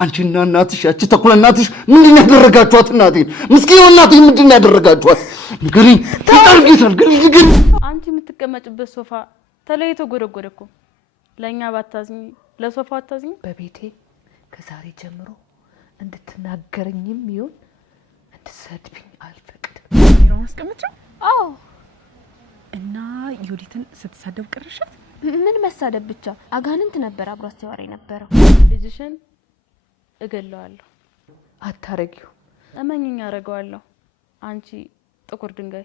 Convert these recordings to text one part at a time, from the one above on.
አንቺና እናትሽ ያቺ ተኩላ እናትሽ ምንድን ያደረጋችኋት? እናቴ ምስኪን እናቴ ምንድን ያደረጋችኋት? ንገሪኝ። ታርጊታል ግን አንቺ የምትቀመጭበት ሶፋ ተለይቶ ጎደጎደኩ። ለኛ ባታዝኝ ለሶፋ አታዝኝ። በቤቴ ከዛሬ ጀምሮ እንድትናገረኝም ይሁን እንድትሰድብኝ አልፈቅድም። ነው ማስቀመጫው? አዎ። እና ዩዲትን ስትሳደብ ቀርሻት? ምን መሳደብ ብቻ አጋንንት ነበር አብሯት ሲወራ የነበረው። ልጅሽን እገለዋለሁ። አታረጊው። እመኝኝ አረጋዋለሁ። አንቺ ጥቁር ድንጋይ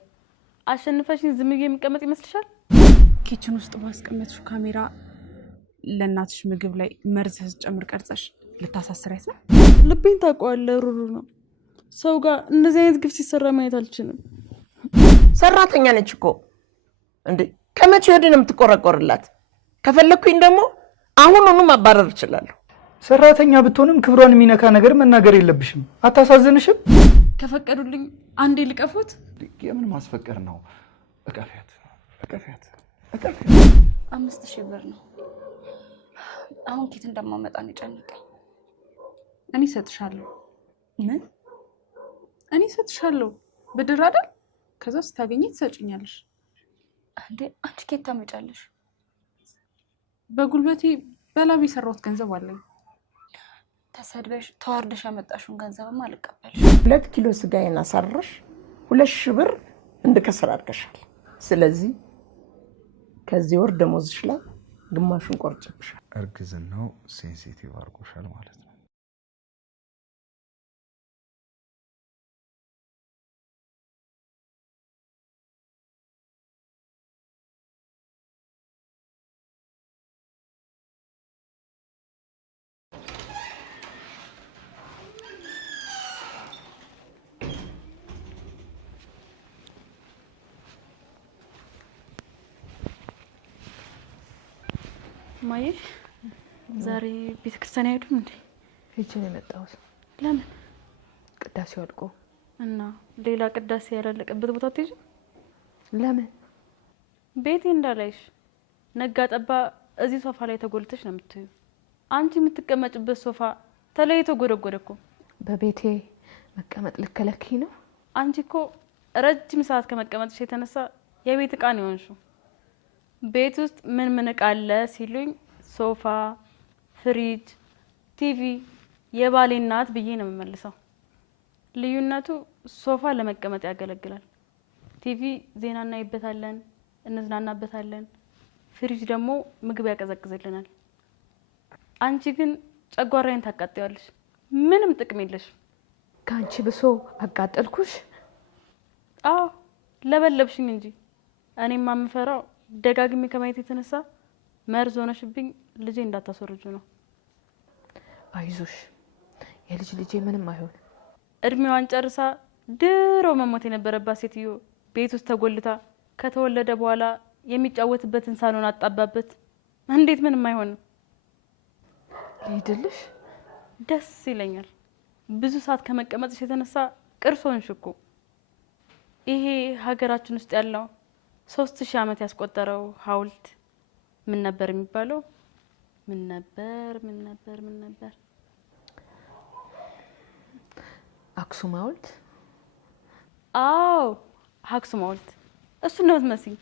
አሸንፈሽኝ ዝም ብዬ የሚቀመጥ ይመስልሻል? ኪችን ውስጥ ባስቀመጥሽው ካሜራ ለእናትሽ ምግብ ላይ መርዝ ጨምር ቀርጸሽ ልታሳስሪያት ነው? ልቤን ታውቀዋለህ፣ ሩሩ ነው። ሰው ጋር እንደዚህ አይነት ግፍ ሲሰራ ማየት አልችልም። ሰራተኛ ነች እኮ እንዴ! ከመቼ ወዲህ ነው የምትቆረቆርላት? ከፈለኩኝ ደግሞ አሁኑኑ ማባረር እችላለሁ። ሰራተኛ ብትሆንም ክብሯን የሚነካ ነገር መናገር የለብሽም። አታሳዝንሽም? ከፈቀዱልኝ አንዴ ልቀፉት። የምን ማስፈቀር ነው? እቀፊያት። 5000 ብር ነው። አሁን ኬት እንደማመጣ ነው ጨንቀኝ። እኔ እሰጥሻለሁ። ምን? እኔ እሰጥሻለሁ ብድር አይደል? ከዛ ስታገኚ ትሰጪኛለሽ። እንዴ አንቺ ኬት ታመጫለሽ? በጉልበቴ በላብ የሰራሁት ገንዘብ አለኝ። ተሰድበሽ ተዋርደሽ ያመጣሽውን ገንዘብማ አልቀበልሽ። 2 ኪሎ ስጋዬን አሳርሽ 2,000 ብር እንድከስር አድርገሻል። ስለዚህ ከዚህ ወር ደሞዝሽ ላይ ግማሹን ቆርጬብሻል። እርግዝናው ሴንሲቲቭ አድርጎሻል ማለት ነው። ማዬ ዛሬ ቤተክርስቲያን አይሄዱም እንዴ? ሄጄ ነው የመጣሁት። ለምን? ቅዳሴው አልቆ እና ሌላ ቅዳሴ ያላለቀበት ቦታ ትይጂ? ለምን? ቤቴ እንዳላይሽ ነጋ ጠባ እዚህ ሶፋ ላይ ተጎልተሽ ነው የምትዩ። አንቺ የምትቀመጭበት ሶፋ ተለይቶ ጎደጎደኩ። በቤቴ መቀመጥ ልከለክኝ ነው? አንቺ እኮ ረጅም ሰዓት ከመቀመጥሽ የተነሳ የቤት ዕቃ ነው የሆንሽው። ቤት ውስጥ ምን ዕቃ አለ ሲሉኝ ሶፋ፣ ፍሪጅ፣ ቲቪ፣ የባሌ እናት ብዬ ነው የምመልሰው። ልዩነቱ ሶፋ ለመቀመጥ ያገለግላል። ቲቪ ዜና እናይበታለን፣ እንዝናናበታለን። ፍሪጅ ደግሞ ምግብ ያቀዘቅዝልናል። አንቺ ግን ጨጓራዬን ታቃጥያለሽ። ምንም ጥቅም የለሽ። ካንቺ ብሶ አቃጠልኩሽ? አዎ ለበለብሽኝ እንጂ እኔማ የምፈራው ደጋግሜ ከማየት የተነሳ መርዝ ሆነሽብኝ ልጄ እንዳታስወርጁ ነው። አይዞሽ፣ የልጅ ልጄ ምንም አይሆን። እድሜዋን ጨርሳ ድሮ መሞት የነበረባት ሴትዮ ቤት ውስጥ ተጎልታ ከተወለደ በኋላ የሚጫወትበትን ሳሎን አጣባበት። እንዴት ምንም አይሆንም? ልሂድልሽ? ደስ ይለኛል። ብዙ ሰዓት ከመቀመጥሽ የተነሳ ቅርስ ሆንሽ እኮ። ይሄ ሀገራችን ውስጥ ያለው 3000 ዓመት ያስቆጠረው ሐውልት ምን ነበር የሚባለው? ምን ነበር? አክሱም ሐውልት? አዎ አክሱም ሐውልት። እሱ ነው የምትመስይ።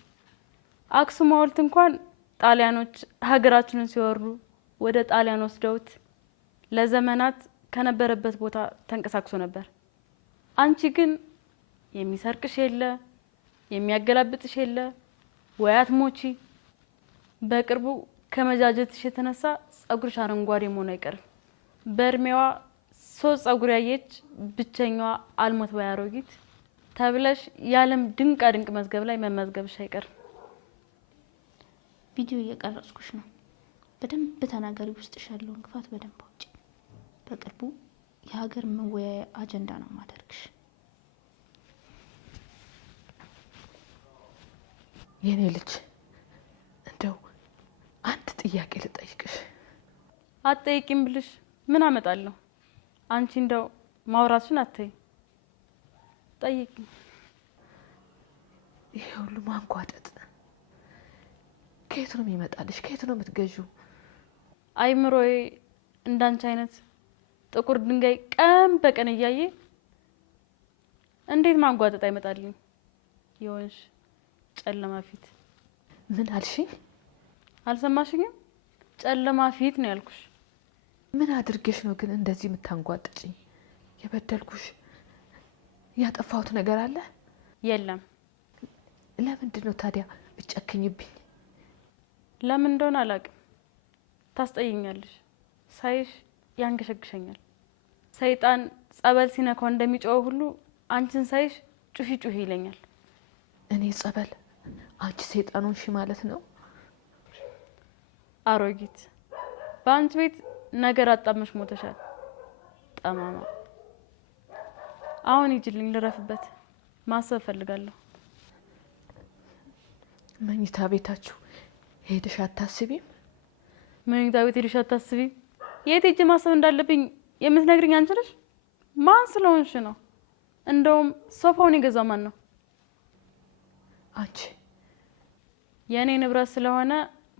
አክሱም ሐውልት እንኳን ጣሊያኖች ሀገራችንን ሲወሩ ወደ ጣሊያን ወስደውት ለዘመናት ከነበረበት ቦታ ተንቀሳቅሶ ነበር። አንቺ ግን የሚሰርቅሽ የለ የሚያገላብጥሽ የለ ወይ አትሞቺ። በቅርቡ ከመጃጀትሽ የተነሳ ጸጉርሽ አረንጓዴ መሆኑ አይቀርም። በእድሜዋ 3 ጸጉር ያየች ብቸኛዋ አልሞት ባይ አሮጊት ተብለሽ የዓለም ድንቃ ድንቅ መዝገብ ላይ መመዝገብሽ አይቀርም። ቪዲዮ እየቀረጽኩሽ ነው። በደንብ ተናገሪ። ውስጥሽ ያለውን ክፋት በደንብ አውጪ። በቅርቡ የሀገር መወያያ አጀንዳ ነው ማደርግሽ። የኔ ልጅ እንደው አንድ ጥያቄ ልጠይቅሽ። አትጠይቂም ብልሽ ምን አመጣለሁ? አንቺ እንደው ማውራትሽን አትይ። ጠይቂ። ይሄ ሁሉ ማንቋጠጥ ከየት ነው የሚመጣልሽ? ከየት ነው የምትገዢው? አይምሮዬ እንዳንቺ አይነት ጥቁር ድንጋይ ቀን በቀን እያየ እንዴት ማንጓጠጥ አይመጣልኝ? ይወንሽ ጨለማ ፊት። ምን አልሽኝ? አልሰማሽኝም? ጨለማ ፊት ነው ያልኩሽ። ምን አድርጌሽ ነው ግን እንደዚህ የምታንጓጥጭኝ? የበደልኩሽ ያጠፋሁት ነገር አለ? የለም። ለምንድን ነው ታዲያ ብጨክኝብኝ? ለምን እንደሆነ አላውቅም። ታስጠይኛለሽ። ሳይሽ ያንገሸግሸኛል። ሰይጣን ጸበል ሲነካው እንደሚጮህ ሁሉ አንቺን ሳይሽ ጩሂ ጩሂ ይለኛል። እኔ ጸበል፣ አንቺ ሰይጣን ሆንሽ ማለት ነው? አሮጊት፣ በአንቺ ቤት ነገር አጣመሽ ሞተሻል። ጠማማ። አሁን ሂጂልኝ ልረፍበት። ማሰብ ፈልጋለሁ። መኝታ ቤታችሁ ሄደሽ አታስቢም? መኝታ ቤት ሄደሽ አታስቢም? የት ሄጄ ማሰብ እንዳለብኝ የምትነግሪኝ አንቺ ነሽ? ማን ስለሆንሽ ነው? እንደውም ሶፋውን የገዛው ማን ነው? አንቺ። የኔ ንብረት ስለሆነ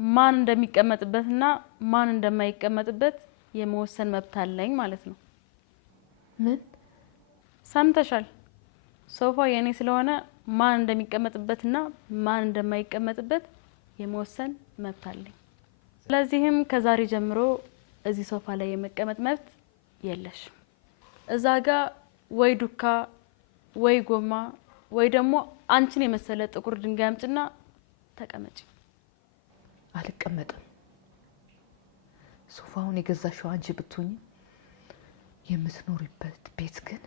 ማን እንደሚቀመጥበትና ማን እንደማይቀመጥበት የመወሰን መብት አለኝ ማለት ነው። ምን ሰምተሻል? ሶፋ የኔ ስለሆነ ማን እንደሚቀመጥበትና ማን እንደማይቀመጥበት የመወሰን መብት አለኝ። ስለዚህም ከዛሬ ጀምሮ እዚህ ሶፋ ላይ የመቀመጥ መብት የለሽም። እዛ ጋ ወይ ዱካ ወይ ጎማ ወይ ደግሞ አንቺን የመሰለ ጥቁር ድንጋይ አምጪና ተቀመጪ። አልቀመጥም። ሶፋውን የገዛሽው አንቺ ብትሆኚ የምትኖሪበት ቤት ግን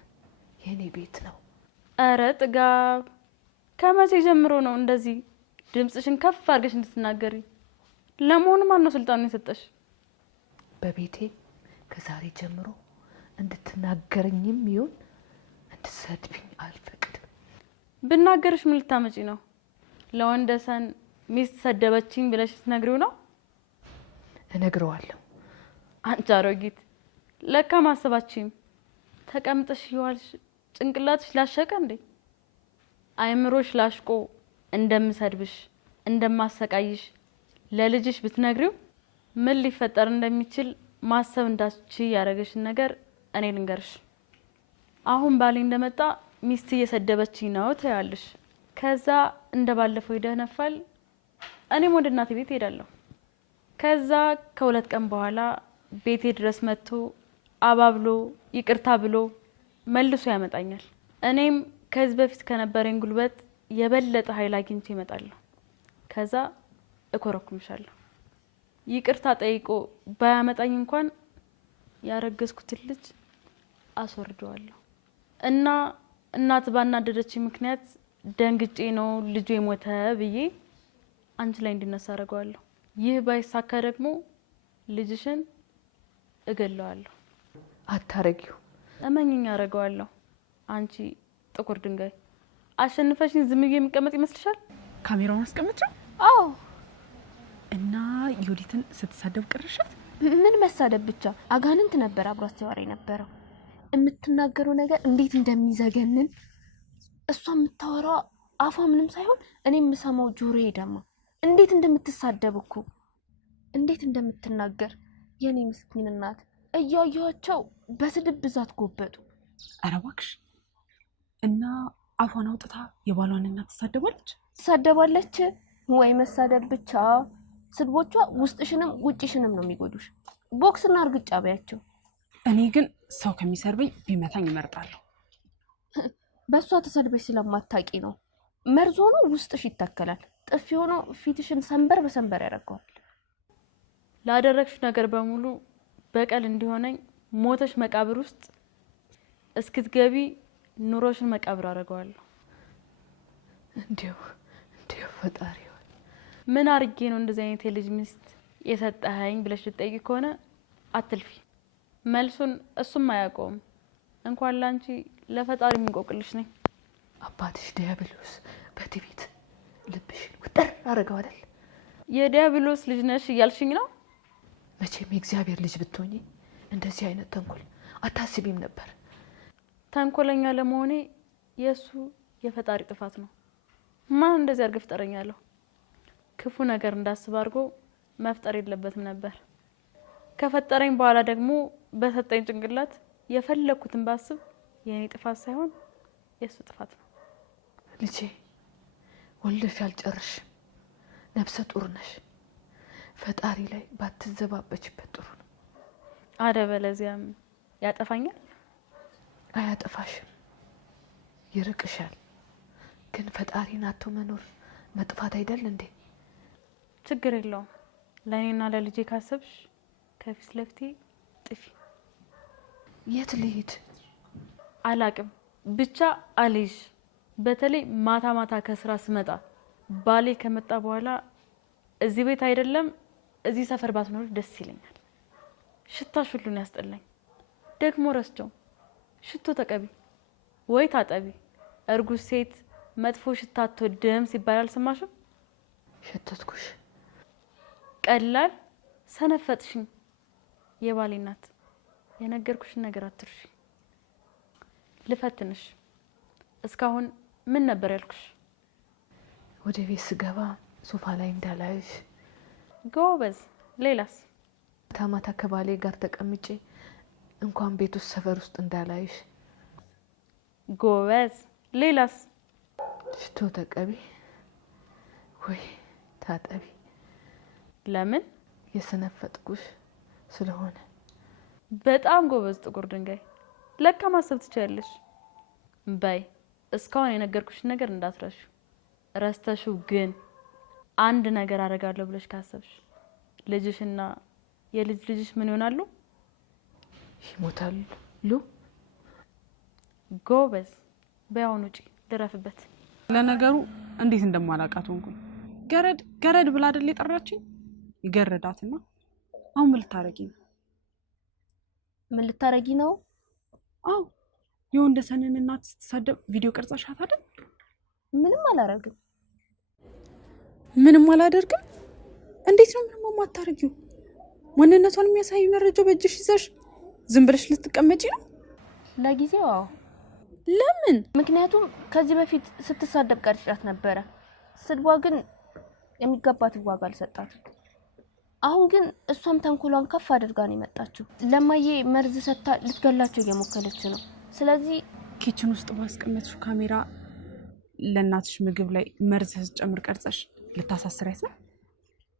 የኔ ቤት ነው። አረ ጥጋብ! ከመቼ ጀምሮ ነው እንደዚህ ድምጽሽን ከፍ አድርገሽ እንድትናገሪ? ለመሆኑ ማን ነው ስልጣኑን የሰጠሽ? በቤቴ ከዛሬ ጀምሮ እንድትናገርኝም ይሁን እንድትሰድብኝ አልፈቅድም። ብናገርሽ ምን ልታመጪ ነው? ለወንደሰን ሚስት ሰደበችኝ ብለሽ ትነግሪው ነው? እነግረዋለሁ። አንቺ አሮጊት፣ ለካ ማሰባችኝ ተቀምጠሽ ይዋልሽ። ጭንቅላትሽ ላሸቀ እንዴ? አይምሮሽ ላሽቆ እንደምሰድብሽ እንደማሰቃይሽ ለልጅሽ ብትነግሪው ምን ሊፈጠር እንደሚችል ማሰብ እንዳትችይ ያደረገሽን ነገር እኔ ልንገርሽ። አሁን ባሌ እንደመጣ ሚስት እየሰደበችኝ ነው ትያለሽ። ከዛ እንደባለፈው ይደነፋል። እኔም ወደ እናቴ ቤት ሄዳለሁ። ከዛ ከሁለት ቀን በኋላ ቤቴ ድረስ መጥቶ አባብሎ ይቅርታ ብሎ መልሶ ያመጣኛል። እኔም ከዚህ በፊት ከነበረኝ ጉልበት የበለጠ ኃይል አግኝቼ እመጣለሁ። ከዛ እኮረኩምሻለሁ። ይቅርታ ጠይቆ ባያመጣኝ እንኳን ያረገዝኩትን ልጅ አስወርደዋለሁ። እና እናት ባናደደችኝ ምክንያት ደንግጬ ነው ልጁ የሞተ ብዬ አንቺ ላይ እንዲነሳ አደርገዋለሁ። ይህ ባይሳካ ደግሞ ልጅሽን እገለዋለሁ። አታረጊው። እመኝኝ አደርገዋለሁ። አንቺ ጥቁር ድንጋይ አሸንፈሽኝ ዝም ብዬ የሚቀመጥ ይመስልሻል? ካሜራውን አስቀምጪው። አዎ። እና ዮዲትን ስትሳደብ ቅርሻት? ምን መሳደብ ብቻ አጋንንት ነበር አብሯት ሲያወራ የነበረው። የምትናገረው ነገር እንዴት እንደሚዘገንን እሷ የምታወራው አፏ ምንም ሳይሆን እኔ የምሰማው ጆሮዬ ደማ። እንዴት እንደምትሳደብ እኮ እንዴት እንደምትናገር የኔ ምስኪን እናት እያየኋቸው በስድብ ብዛት ጎበጡ። ኧረ እባክሽ። እና አፏን አውጥታ የባሏን እናት ትሳደባለች? ትሳደባለች ወይ? መሳደብ ብቻ ስድቦቿ ውስጥሽንም ውጭሽንም ነው የሚጎዱሽ። ቦክስና እርግጫ በያቸው። እኔ ግን ሰው ከሚሰርበኝ ቢመታኝ እመርጣለሁ። በሷ ተሰድበሽ ስለማታቂ ነው። መርዝ ሆኖ ውስጥሽ ይተከላል፣ ጥፊ ሆኖ ፊትሽን ሰንበር በሰንበር ያደርገዋል። ላደረግሽ ነገር በሙሉ በቀል እንዲሆነኝ ሞተሽ መቃብር ውስጥ እስክትገቢ ኑሮሽን መቃብር አደርገዋለሁ። እንዴው ፈጣሪ ምን አርጌ ነው እንደዚህ አይነት የልጅ ሚስት የሰጠኸኝ ብለሽ ልትጠይቂ ከሆነ አትልፊ። መልሱን እሱም አያውቀውም። እንኳን ላንቺ ለፈጣሪ እንቆቅልሽ ነኝ። አባትሽ ዲያብሎስ በትዕቢት ልብሽን ውጥር አደረገው አይደል? የዲያብሎስ ልጅ ነሽ እያልሽኝ ነው? መቼም የእግዚአብሔር ልጅ ብትሆኚ እንደዚህ አይነት ተንኮል አታስቢም ነበር። ተንኮለኛ ለመሆኔ የእሱ የፈጣሪ ጥፋት ነው። ማን እንደዚህ አድርገህ ፍጠረኛለሁ? ክፉ ነገር እንዳስብ አድርጎ መፍጠር የለበትም ነበር። ከፈጠረኝ በኋላ ደግሞ በሰጠኝ ጭንቅላት የፈለኩትን ባስብ የኔ ጥፋት ሳይሆን የሱ ጥፋት ነው። ልጄ ወልደሽ አልጨርሽ ነፍሰ ጡር ነሽ። ፈጣሪ ላይ ባትዘባበችበት ጥሩ ነው። አለበለዚያም ያጠፋኛል። አያጠፋሽም፣ ይርቅሻል። ግን ፈጣሪን አቶ መኖር መጥፋት አይደል እንዴ? ችግር የለውም። ለኔና ለልጄ ካሰብሽ ከፊት ለፊቴ ጥፊ። የት ልሂድ አላቅም፣ ብቻ አልይሽ። በተለይ ማታ ማታ ከስራ ስመጣ ባሌ ከመጣ በኋላ እዚህ ቤት አይደለም እዚህ ሰፈር ባትኖር ደስ ይለኛል። ሽታሽ ሁሉን ያስጠላኝ። ደግሞ ረስቸው ሽቶ ተቀቢ ወይ ታጠቢ። እርጉዝ ሴት መጥፎ ሽታ አትወድም ሲባል አልሰማሽም? ሸተትኩሽ። ቀላል ሰነፈጥሽኝ። የባሌ እናት የነገርኩሽን ነገር አትርሺ። ልፈትንሽ። እስካሁን ምን ነበር ያልኩሽ? ወደ ቤት ስገባ ሶፋ ላይ እንዳላይሽ። ጎበዝ። ሌላስ? ማታ ማታ ከባሌ ጋር ተቀምጬ እንኳን ቤት ውስጥ ሰፈር ውስጥ እንዳላይሽ። ጎበዝ። ሌላስ? ሽቶ ተቀቢ ወይ ታጠቢ። ለምን? የሰነፈጥኩሽ ስለሆነ። በጣም ጎበዝ ጥቁር ድንጋይ። ለካ ማሰብ ትችያለሽ። በይ እስካሁን የነገርኩሽ ነገር እንዳትረሹ። ረስተሽው ግን አንድ ነገር አደርጋለሁ ብለሽ ካሰብሽ ልጅሽና የልጅ ልጅሽ ምን ይሆናሉ? ይሞታሉ። ጎበዝ። በያውን ውጪ ልረፍበት። ለነገሩ እንዴት እንደማላቃት ሆንኩኝ። ገረድ ብላ አይደል የጠራችኝ? ይገረዳትና አሁን ምን ልታረጊ ነው? ምን ልታረጊ ነው? አው የወንደሰንን እናት ስትሳደብ ቪዲዮ ቀርጻሻት አይደል? ምንም አላረግም። ምንም አላደርግም? እንዴት ነው ምንም ማታረጊው? ማንነቷን የሚያሳይ መረጃ በእጅሽ ይዘሽ ዝም ብለሽ ልትቀመጪ ነው? ለጊዜው አዎ። ለምን? ምክንያቱም ከዚህ በፊት ስትሳደብ ቀርጫት ነበረ። ስድቧ ግን የሚገባትን ዋጋ አልሰጣትም። አሁን ግን እሷም ተንኮሏን ከፍ አድርጋ ነው የመጣችው። ለማዬ መርዝ ሰጥታ ልትገላቸው እየሞከረች ነው። ስለዚህ ኪችን ውስጥ ባስቀመጥሽው ካሜራ ለእናትሽ ምግብ ላይ መርዝ ስትጨምር ቀርጸሽ ልታሳስሪያት ነው?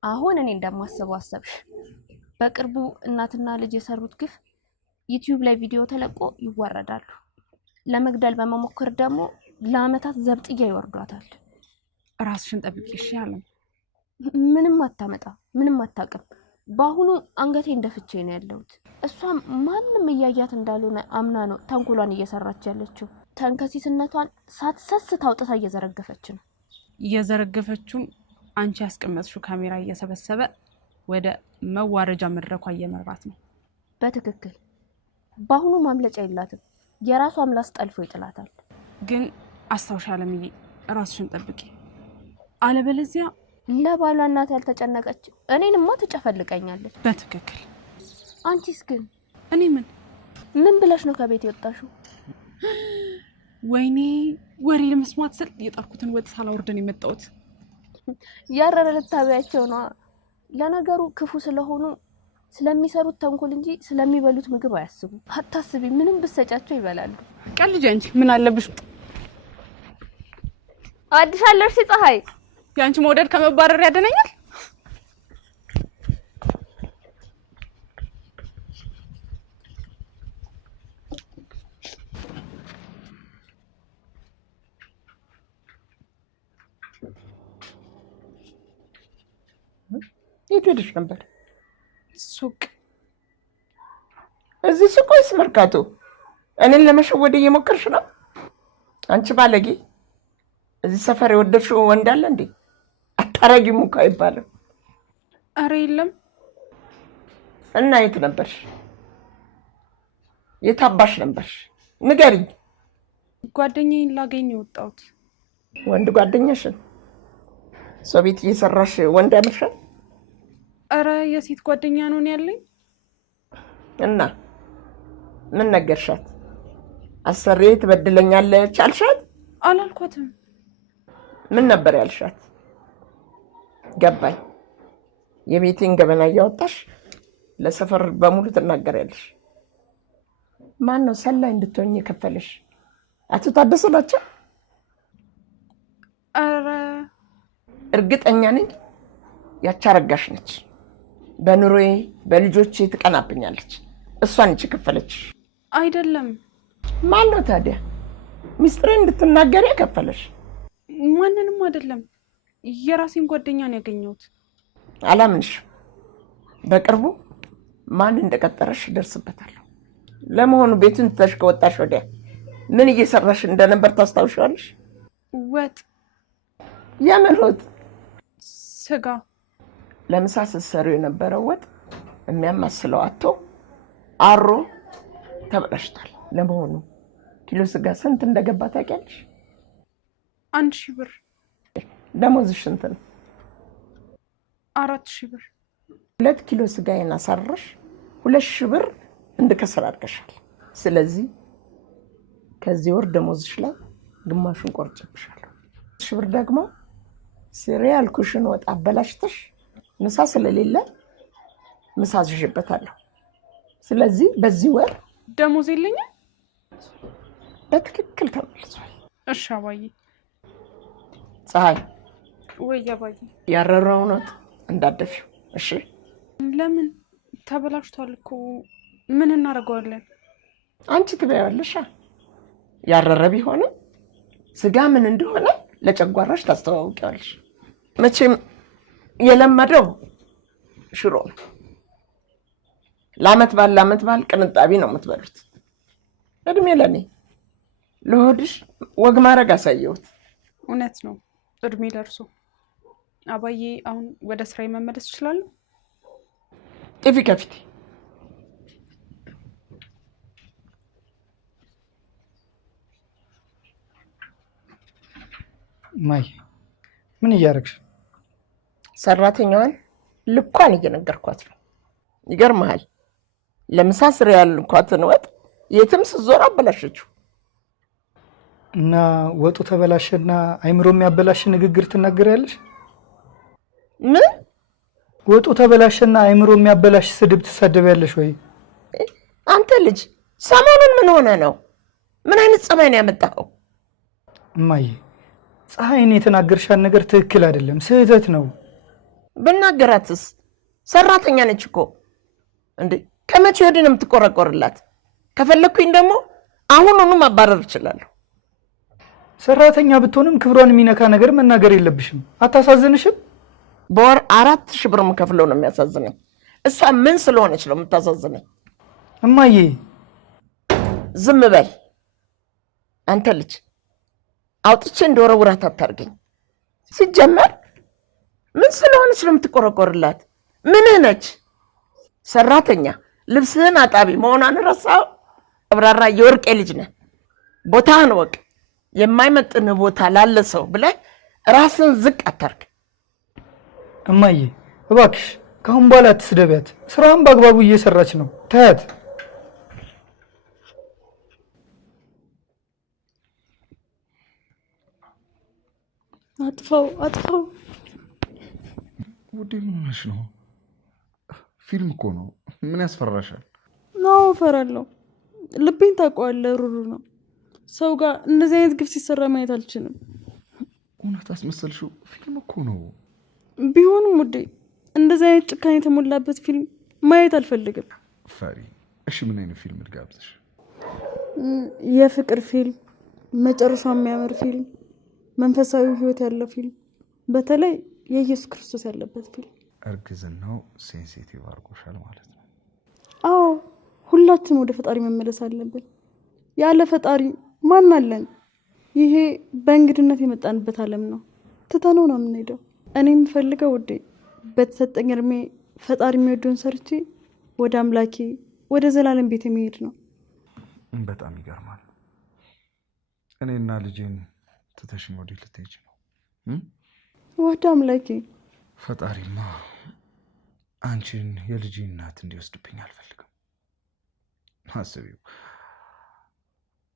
አሁን እኔ እንደማስበው አሰብሽ። በቅርቡ እናትና ልጅ የሰሩት ግፍ ዩቲዩብ ላይ ቪዲዮ ተለቆ ይዋረዳሉ። ለመግደል በመሞከር ደግሞ ለአመታት ዘብጥያ ይወርዷታል። ራስሽን ጠብቂ እሺ? ያለም ምንም አታመጣ፣ ምንም አታውቅም። በአሁኑ አንገቴ እንደፍቼ ነው ያለሁት። እሷም ማንም እያያት እንዳልሆነ አምና ነው ተንኮሏን እየሰራች ያለችው። ተንከሲስነቷን ሳትሰስት አውጥታ እየዘረገፈች ነው። እየዘረገፈችው አንቺ ያስቀመጥሽው ካሜራ እየሰበሰበ ወደ መዋረጃ መድረኳ እየመራት ነው። በትክክል። በአሁኑ ማምለጫ የላትም። የራሷ አምላስ ጠልፎ ይጥላታል። ግን አስታውሻ አለምዬ፣ ራስሽን ጠብቂ። አለበለዚያ ለባሏ እናት ያልተጨነቀች እኔንማ ትጨፈልቀኛለች። በትክክል። አንቺስ ግን? እኔ ምን ብለሽ ነው ከቤት የወጣሽው? ወይኔ ወሬ ለመስማት ስል የጣርኩትን ወጥ ሳላወርደን የመጣሁት። ያረረ ልታቢያቸው ነው። ለነገሩ ክፉ ስለሆኑ ስለሚሰሩት ተንኮል እንጂ ስለሚበሉት ምግብ አያስቡ። አታስቢ፣ ምንም ብሰጫቸው ይበላሉ። ቀልጅ አንቺ ምን አለብሽ? አዲስ አለሽ ፀሐይ። ያንቺ መውደድ ከመባረር ያደነኛል። የት ሄደሽ ነበር? ሱቅ። እዚህ ሱቅ ወይስ መርካቶ? እኔን ለመሸወድ እየሞከርሽ ነው አንቺ ባለጌ። እዚህ ሰፈር የወደድሽው ወንድ አለ እንዴ? አታረጊም እኮ አይባልም። አረ የለም። እና የት ነበርሽ? የት አባሽ ነበርሽ? ንገሪኝ። ጓደኛዬን ላገኝ የወጣሁት። ወንድ ጓደኛሽን? ሰው ቤት እየሰራሽ ወንድ ያመሻል? አረ የሴት ጓደኛ ነው ያለኝ። እና ምን ነገርሻት? አሰሬ ትበድለኛለች አልሻት? አላልኳትም። ምን ነበር ያልሻት? ገባኝ። የቤቴን ገበና እያወጣሽ ለሰፈር በሙሉ ትናገሪያለሽ። ማን ነው ሰላይ እንድትሆኝ የከፈለሽ? አቶ ታደሰ ናቸው? ኧረ እርግጠኛ ነኝ ያቺ አረጋሽ ነች። በኑሮዬ በልጆቼ ትቀናብኛለች። እሷን እቺ ከፈለች አይደለም። ማን ነው ታዲያ ሚስጥሬን እንድትናገሪ የከፈለሽ? ማንንም አይደለም፣ የራሴን ጓደኛ ነው ያገኘሁት። አላምንሽ። በቅርቡ ማን እንደቀጠረሽ ደርስበታለሁ። ለመሆኑ ቤቱን ትተሽ ከወጣሽ ወዲያ ምን እየሰራሽ እንደነበር ታስታውሻለሽ? ወጥ። የምን ወጥ? ስጋ። ለምሳ ስትሰሪው የነበረው ወጥ የሚያማስለው አቶ አሮ ተበላሽቷል። ለመሆኑ ኪሎ ስጋ ስንት እንደገባ ታውቂያለሽ? 1000 ብር። ደሞዝሽ ስንት ነው? 4000 ብር። 2 ኪሎ ስጋዬን አሳርረሽ 2000 ብር እንድከስር አድርገሻል። ስለዚህ ከዚህ ወር ደሞዝሽ ላይ ግማሹን ቆርጬብሻለሁ። 1000 ብር ደግሞ ስሪ ያልኩሽን ወጥ አበላሽተሽ ምሳ ስለሌለ ምሳ አዝዤበታለሁ። ስለዚህ በዚህ ወር ደሞዝ የለኝም። በትክክል ተመልሷል። እሺ አባዬ። ፀሐይ ወይ አባዬ፣ ያረረውን ወጥ እንዳደፊው እሺ። ለምን? ተበላሽቷል እኮ ምን እናደርገዋለን? አንቺ ትበያለሽ። ያረረ ቢሆንም ስጋ ምን እንደሆነ ለጨጓራሽ ታስተዋውቂዋለሽ። መቼም የለመደው ሽሮ ነው። ለአመት ባል ቅንጣቢ ነው የምትበሉት። እድሜ ለኔ ለሆድሽ ወግ ማድረግ አሳየሁት። እውነት ነው፣ እድሜ ደርሶ። አባዬ አሁን ወደ ስራዬ መመለስ እችላለሁ? ጥፊ ከፊቴ። ማይ ምን እያደረግሽ? ሰራተኛዋን ልኳን እየነገርኳት ነው። ይገርምሃል፣ ለምሳ ስራ ያልኳትን ወጥ የትም ስትዞር አበላሸችው። እና ወጡ ተበላሸና አይምሮ የሚያበላሽ ንግግር ትናገሪያለሽ? ምን? ወጡ ተበላሸና አይምሮ የሚያበላሽ ስድብ ትሳደቢያለሽ ወይ? አንተ ልጅ ሰሞኑን ምን ሆነ ነው? ምን አይነት ጸባይ ነው ያመጣኸው? እማዬ ፀሐይን የተናገርሻት ነገር ትክክል አይደለም፣ ስህተት ነው። ብናገራትስ? ሰራተኛ ነች እኮ እንዴ! ከመቼ ወዲህ ነው የምትቆረቆርላት? ከፈለኩኝ ደግሞ አሁኑኑ ማባረር እችላለሁ። ሰራተኛ ብትሆንም ክብሯን የሚነካ ነገር መናገር የለብሽም። አታሳዝንሽም? በወር 4000 ብር የምከፍለው ነው የሚያሳዝነኝ። እሷ ምን ስለሆነች ነው የምታሳዝነኝ? እማዬ ዝም በል አንተ ልጅ። አውጥቼ እንደወረውራት አታርገኝ። ሲጀመር ምን ስለሆነች ነው የምትቆረቆርላት? ምንህ ነች? ሰራተኛ ልብስህን አጣቢ መሆኗን ረሳው? አብራራ የወርቄ ልጅ ነህ። ቦታህን ወቅ። የማይመጥን ቦታ ላለ ሰው ብለህ ራስን ዝቅ አታርግ። እማዬ እባክሽ ካሁን በኋላ አትስደቢያት። ስራዋን በአግባቡ እየሰራች ነው፣ ታያት። አጥፋው አጥፋው። ውዴ ምን ሆነሽ ነው? ፊልም እኮ ነው። ምን ያስፈራሻል? ናው እፈራለሁ። ልቤን ታውቀዋለህ፣ ሩሩ ነው። ሰው ጋር እንደዚህ አይነት ግፍ ሲሰራ ማየት አልችልም። እውነት አስመሰልሽው? ፊልም እኮ ነው። ቢሆንም ውዴ እንደዚህ አይነት ጭካኔ የተሞላበት ፊልም ማየት አልፈልግም። ፈሪ። እሺ ምን አይነት ፊልም ልጋብዝሽ? የፍቅር ፊልም፣ መጨረሻው የሚያምር ፊልም፣ መንፈሳዊ ህይወት ያለው ፊልም፣ በተለይ የኢየሱስ ክርስቶስ ያለበት ፊልም። እርግዝናው ሴንሲቲቭ አድርጎሻል ማለት ነው? አዎ፣ ሁላችንም ወደ ፈጣሪ መመለስ አለብን። ያለ ፈጣሪ ማን አለን? ይሄ በእንግድነት የመጣንበት ዓለም ነው። ትተነው ነው የምንሄደው። እኔ የምፈልገው ውዴ በተሰጠኝ እድሜ ፈጣሪ የሚወደውን ሰርቼ ወደ አምላኬ ወደ ዘላለም ቤት የሚሄድ ነው። በጣም ይገርማል። እኔና ልጄን ትተሽኝ ወዴት ልትሄጂ ነው? ወደ አምላኬ። ፈጣሪማ አንቺን የልጄ እናት እንዲወስድብኝ አልፈልግም። አስቢው፣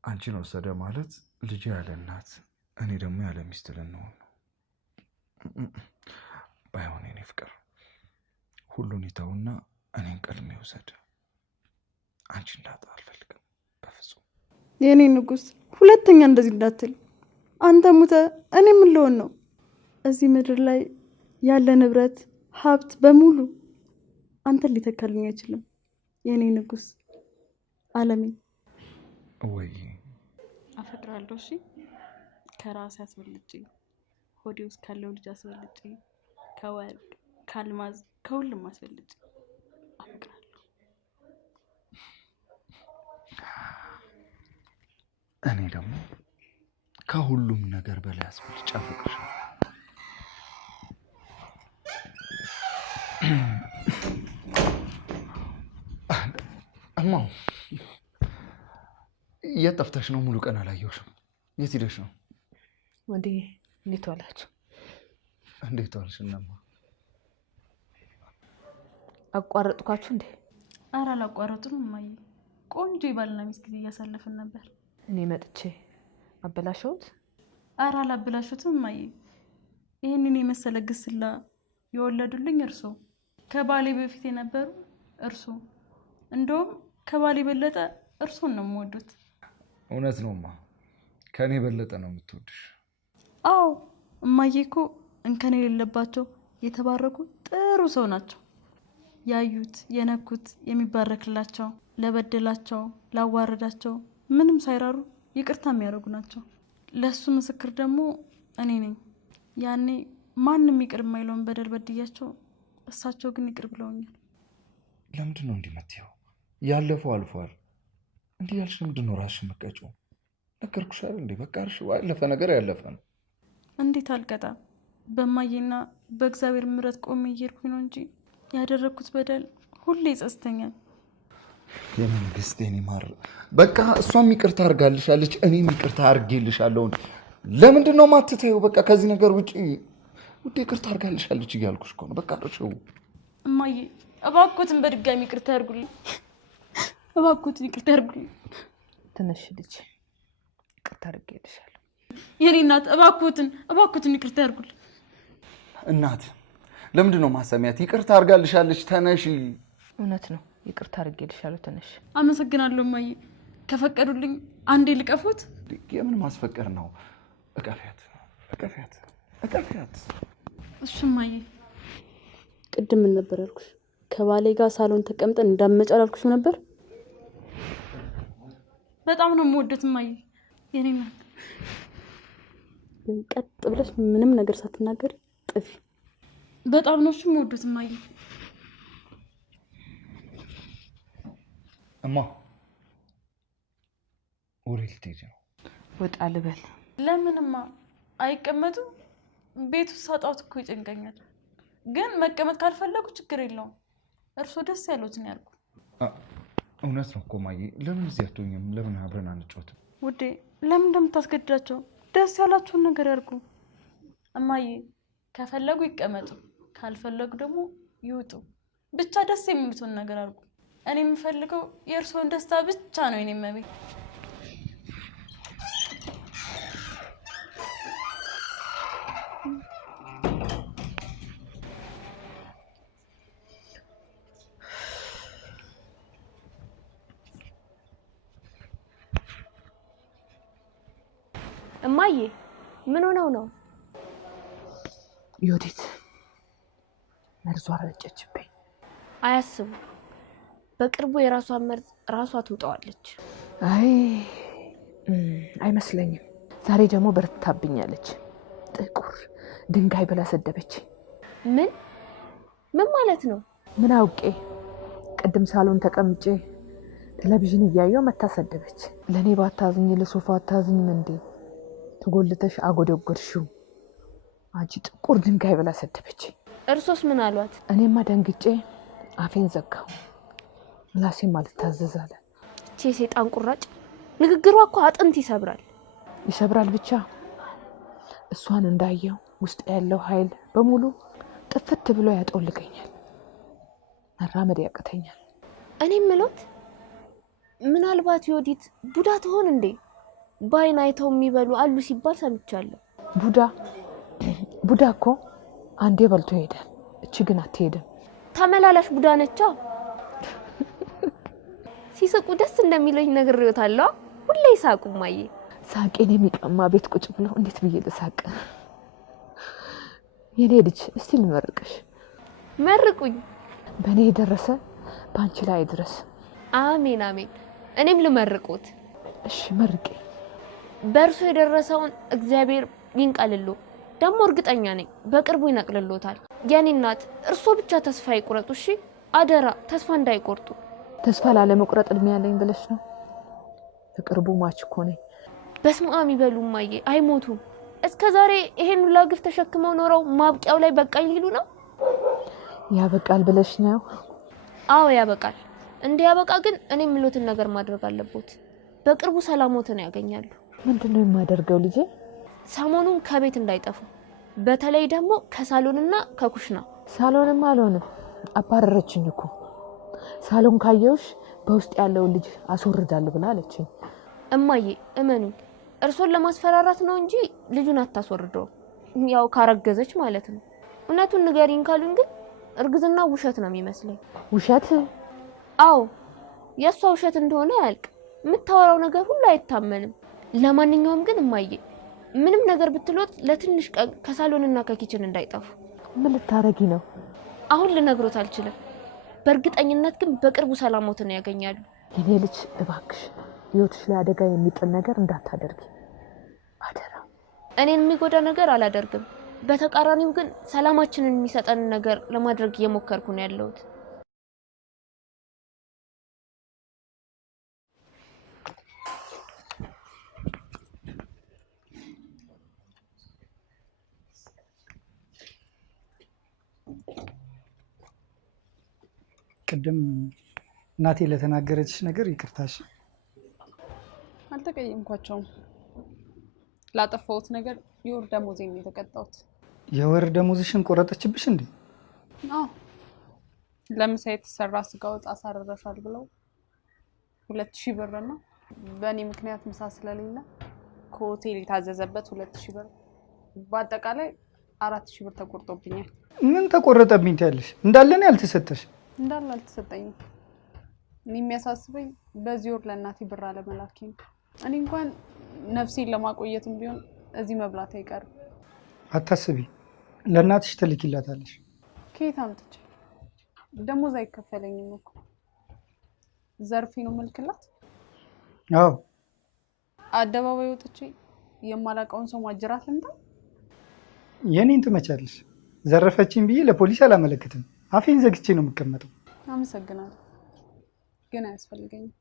አንቺን ወሰደ ማለት ልጄ ያለ እናት፣ እኔ ደግሞ ያለ ሚስት ልንሆን ነው። ባይሆን የኔ ፍቅር ሁሉን ይተውና እኔን ቀልሜ ውሰድ። አንቺ እንዳጣ አልፈልግም በፍጹም። የኔ ንጉስ ሁለተኛ እንደዚህ እንዳትል። አንተ ሙተ እኔ ምን ልሆን ነው? እዚህ ምድር ላይ ያለ ንብረት ሀብት በሙሉ አንተን ሊተካልኝ አይችልም። የኔ ንጉስ አለሜ ወይ አፈቅራለሁ። እሺ ከራሴ አስበልጬ ሆዴ ውስጥ ካለው ልጅ አስበልጬ ከወርቅ ከአልማዝ ከሁሉም አስበልጬ አፈቅራለሁ። እኔ ደግሞ ከሁሉም ነገር በላይ አስበልጬ አፈቅርሻለሁ። እማው የት ጠፍተሽ ነው? ሙሉ ቀን አላየሁሽም። የት ሄደሽ ነው? ወዴ እንዴት ዋላችሁ? እንዴት ዋልሽ እናማ? አቋረጥኳችሁ እንዴ? ኧረ አላቋረጥንም እማዬ። ቆንጆ የባልና ሚስት ጊዜ እያሳለፍን ነበር። እኔ መጥቼ አበላሸሁት? ኧረ አላበላሹትም እማዬ። ይህንን የመሰለ ግስላ የወለዱልኝ እርሶ፣ ከባሌ በፊት የነበሩ እርሶ፣ እንደውም ከባሌ በለጠ እርሶን ነው የምወዱት። እውነት ነውማ፣ ከኔ በለጠ ነው የምትወድሽ። አዎ እማዬ እኮ እንከን የሌለባቸው የተባረኩ ጥሩ ሰው ናቸው። ያዩት የነኩት የሚባረክላቸው፣ ለበደላቸው ላዋረዳቸው ምንም ሳይራሩ ይቅርታ የሚያደርጉ ናቸው። ለሱ ምስክር ደግሞ እኔ ነኝ። ያኔ ማንም ይቅር የማይለውን በደል በድያቸው፣ እሳቸው ግን ይቅር ብለውኛል። ለምንድን ነው እንዲህ የምትይው? ያለፈው አልፏል። እንዲህ ያልሽ ለምንድን ነው ራስሽን የምትቀጪው? ነገርኩሽ አይደል እንዴ? በቃ እርሽ፣ ያለፈ ነገር ያለፈ ነው። እንዴት አልቀጣም? በማየና በእግዚአብሔር ምሕረት ቆሜ እየሄድኩኝ ነው እንጂ ያደረግኩት በደል ሁሌ ይጸጽተኛል። የኔ ንግስት፣ የኔ ማር፣ በቃ እሷም ይቅርታ አድርጋልሻለች፣ እኔም ይቅርታ አድርጌልሻለሁ። ለምንድን ነው ማትተይው? በቃ ከዚህ ነገር ውጪ ውዴ ይቅርታ አድርጋልሻለች እያልኩሽ እኮ ነው። በቃ እርሽው። እማዬ እባክዎትን በድጋሚ ይቅርታ ያድርጉልኝ። እባክዎትን ይቅርታ ያድርጉልኝ። ትንሽ ልጅ ይቅርታ አድርጌልሻለሁ። የኔ እናት እባክዎትን ይቅርታ ያድርጉልኝ። እናት ለምንድን ነው ማሰሚያት? ይቅርታ አድርጋልሻለች፣ ተነሺ። እውነት ነው፣ ይቅርታ አድርጌልሻለሁ። ትንሽ አመሰግናለሁ እማዬ። ከፈቀዱልኝ አንዴ ልቀፉት። የምን ማስፈቀር ነው? እቀፊያት። እሺ እማዬ። ቅድም ምን ነበር ያልኩሽ? ከባሌ ጋር ሳሎን ተቀምጠን እንዳመጫ አላልኩሽ ነበር? በጣም ነው የምወደት እማዬ። የኔ እናት ቀጥ ብለሽ ምንም ነገር ሳትናገር ጥፊ። በጣም ነው የምወደት እማዬ። እማ ወዴት ልትሄጂ ነው? ወጣ ልበል። ለምንማ አይቀመጡ? ቤት ውስጥ ሳጣሁት እኮ ይጨንቀኛል። ግን መቀመጥ ካልፈለጉ ችግር የለውም። እርሶ ደስ ያሉትን ያልኩ። እውነት ነው እኮ ማዬ። ለምን እዚህ አትሆኝም? ለምን አብረን አንጫወትም? ውዴ ለምን እንደምታስገድዳቸው? ደስ ያላቸውን ነገር ያርጉ። እማዬ ከፈለጉ ይቀመጡ፣ ካልፈለጉ ደግሞ ይውጡ። ብቻ ደስ የሚሉትን ነገር አርጉ። እኔ የምፈልገው የእርሶን ደስታ ብቻ ነው። የኔ መቤት እማዬ ምን ሆነው ነው? ዮዲት መርዟ ረጨችብኝ። አያስቡ፣ በቅርቡ የራሷን መርዝ ራሷ ትውጣዋለች። አይ አይመስለኝም። ዛሬ ደግሞ በርታብኛለች። ጥቁር ድንጋይ ብላ ሰደበች። ምን ማለት ነው? ምን አውቄ። ቅድም ሳሎን ተቀምጬ ቴሌቪዥን እያየሁ መታሰደበች። ለኔ ባታዝኝ ለሶፋ አታዝኝም እንዴ? ተጎልተሽ አጎደጎድሽው አንቺ ጥቁር ድንጋይ ብላ ሰደበች። እርሶስ ምን አሏት? እኔማ ደንግጬ አፌን ዘጋው። ምላሴም አልታዘዝ አለ። እቺ የሰይጣን ቁራጭ ንግግሯ እኮ አጥንት ይሰብራል ብቻ። እሷን እንዳየው ውስጥ ያለው ኃይል በሙሉ ጥፍት ብሎ ያጠውልገኛል። መራመድ ያቅተኛል። እኔ ምሎት ምናልባት ዮዲት ቡዳ ትሆን እንዴ? ባይን አይተው የሚበሉ አሉ ሲባል ሰምቻለሁ። ቡዳ እኮ አንዴ በልቶ ይሄዳል። እቺ ግን አትሄድም። ተመላላሽ ቡዳ ነቻ። ሲስቁ ደስ እንደሚለኝ ነግሬዎታለሁ። ሁሌ ይሳቁ እማዬ። ሳቄን የሚቀማ ቤት ቁጭ ብሎ እንዴት ብዬ ልሳቅ? የኔ ልጅ እስቲ ልመርቅሽ። መርቁኝ። በእኔ የደረሰ በአንቺ ላይ ድረስ። አሜን አሜን። እኔም ልመርቁት። እሺ መርቄ። በእርሱ የደረሰውን እግዚአብሔር ይንቀልሎ። ደግሞ እርግጠኛ ነኝ በቅርቡ ይነቅልሎታል። የኔ እናት እርሶ ብቻ ተስፋ ይቁረጡ። እሺ አደራ ተስፋ እንዳይቆርጡ። ተስፋ ላለመቁረጥ እድሜ ያለኝ ብለሽ ነው? በቅርቡ ማች እኮ ነኝ። በስመ አብ ይበሉ እማዬ፣ አይሞቱም። እስከ ዛሬ ይሄን ሁላ ግፍ ተሸክመው ኖረው ማብቂያው ላይ በቃኝ ሊሉ ነው። ያበቃል ብለሽ ነው? አዎ ያበቃል። እንዲያበቃ ግን እኔ የምሎትን ነገር ማድረግ አለቦት። በቅርቡ ሰላሞትን ያገኛሉ። ምንድነው የማደርገው ልጄ? ሰሞኑን ከቤት እንዳይጠፉ፣ በተለይ ደግሞ ከሳሎንና ከኩሽና። ሳሎንም አልሆንም፣ አባረረችኝ እኮ። ሳሎን ካየውሽ በውስጥ ያለው ልጅ አስወርዳለሁ ብላ አለችኝ። እማዬ እመኑኝ፣ እርሶን ለማስፈራራት ነው እንጂ ልጁን አታስወርደው። ያው ካረገዘች ማለት ነው። እውነቱን ንገሪኝ ካሉኝ ግን እርግዝና ውሸት ነው የሚመስለኝ። ውሸት? አዎ የሷ ውሸት እንደሆነ ያልቅ። የምታወራው ነገር ሁሉ አይታመንም። ለማንኛውም ግን እማዬ ምንም ነገር ብትሎት ለትንሽ ቀን ከሳሎንና ከኪችን እንዳይጠፉ። ምን ልታረጊ ነው? አሁን ልነግሮት አልችልም። በእርግጠኝነት ግን በቅርቡ ሰላሞትን ያገኛሉ። የኔ ልጅ እባክሽ ህይወትሽ ላይ አደጋ የሚጥል ነገር እንዳታደርጊ አደራ። እኔን የሚጎዳ ነገር አላደርግም። በተቃራኒው ግን ሰላማችንን የሚሰጠን ነገር ለማድረግ እየሞከርኩ ነው ያለሁት። ቅድም እናቴ ለተናገረችሽ ነገር ይቅርታሽ። አልተቀየምኳቸውም። ላጠፋሁት ነገር የወር ደሞዜን የተቀጣሁት። የወር ደሞዝሽን ቆረጠችብሽ እንዴ? አዎ ለምሳ የተሰራ ስጋ ወጥ አሳረረሻል ብለው 2000 ብር ነው። በእኔ ምክንያት ምሳ ስለሌለ ከሆቴል የታዘዘበት 2000 ብር፣ በአጠቃላይ 4000 ብር ተቆርጦብኛል። ምን ተቆረጠብኝ ትያለሽ? እንዳለ ነው ያልተሰጠሽ? እንዳለ አልተሰጠኝም። እኔ የሚያሳስበኝ በዚህ ወር ለእናቴ ብር አለመላኬ ነው። እኔ እንኳን ነፍሴን ለማቆየትም ቢሆን እዚህ መብላት አይቀርም። አታስቢ፣ ለእናትሽ ትልኪላታለሽ። ከየት አምጥቼ? ደሞዝ አይከፈለኝም እኮ። ዘርፌ ነው መልክላት። አዎ አደባባይ ወጥቼ የማላውቀውን ሰው ማጅራት ልምታ? የኔን ትመቻለሽ። ዘረፈችኝ ብዬ ለፖሊስ አላመለክትም። አፌን ዘግቼ ነው የምቀመጠው። አመሰግናለሁ፣ ግን አያስፈልገኝም።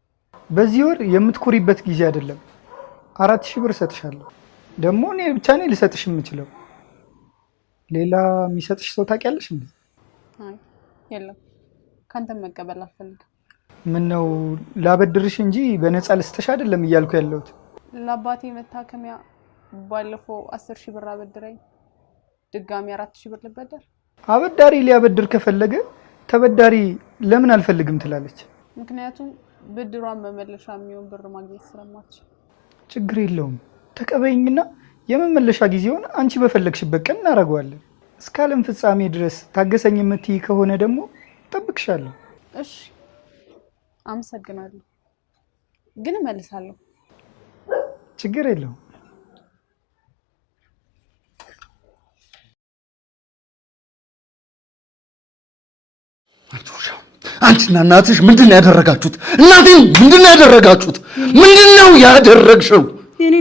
በዚህ ወር የምትኮሪበት ጊዜ አይደለም። 4000 ብር እሰጥሻለሁ። ደግሞ እኔ ብቻ ነኝ ልሰጥሽ የምችለው። ሌላ የሚሰጥሽ ሰው ታውቂያለሽ እንዴ? አይ የለም፣ ካንተም መቀበል አልፈልግም። ምን ነው ላበድርሽ እንጂ በነፃ ልስጥሽ አይደለም እያልኩ ያለሁት። ለአባቴ መታከሚያ ባለፈው 10000 ብር አበድረኝ፣ ድጋሚ 4000 ብር ልበደር? አበዳሪ ሊያበድር ከፈለገ ተበዳሪ ለምን አልፈልግም ትላለች? ምክንያቱም ብድሯን መመለሻ የሚሆን ብር ማግኘት ስለማትችል። ችግር የለውም፣ ተቀበይኝና የመመለሻ ጊዜውን አንቺ በፈለግሽበት ቀን እናደርገዋለን። እስከ ዓለም ፍጻሜ ድረስ ታገሰኝ የምትይ ከሆነ ደግሞ እጠብቅሻለሁ። እሺ አመሰግናለሁ፣ ግን እመልሳለሁ። ችግር የለውም። አንቺና እናትሽ ምንድነው ያደረጋችሁት? እናቴን ምንድነው ያደረጋችሁት? ምንድነው ያደረግሽው? የኔ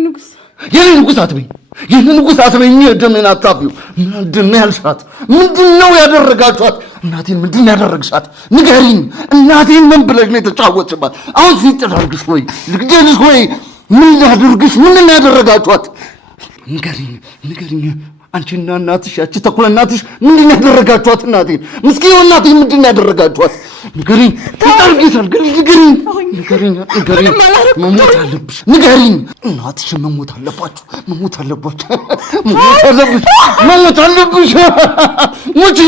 ንጉስ አትበኝ። የኔ ንጉስ አትበኝ። ደሜን አታፊው። ምንድነው ያልሻት? ምንድነው ያደረጋችኋት? እናቴን ምንድነው ያደረግሻት? ንገሪኝ። እናቴን ምን ብለሽ ነው የተጫወትሽባት? አሁን ሲጥላልሽ ወይ ልግደልሽ ወይ ምን ላድርግሽ? ምንድነው ያደረጋችኋት? ንገሪኝ። አንቺና እናትሽ ያቺ ተኩላ እናትሽ ምንድነው ያደረጋችኋት? እናቴን ምስኪን እናቴን ምንድነው ያደረጋችኋት? ንገሪኝ። ታርጊታል ንገሪኝ። መሞት አለብሽ። ንገሪኝ። እናትሽ መሞት አለባችሁ። ሙቺ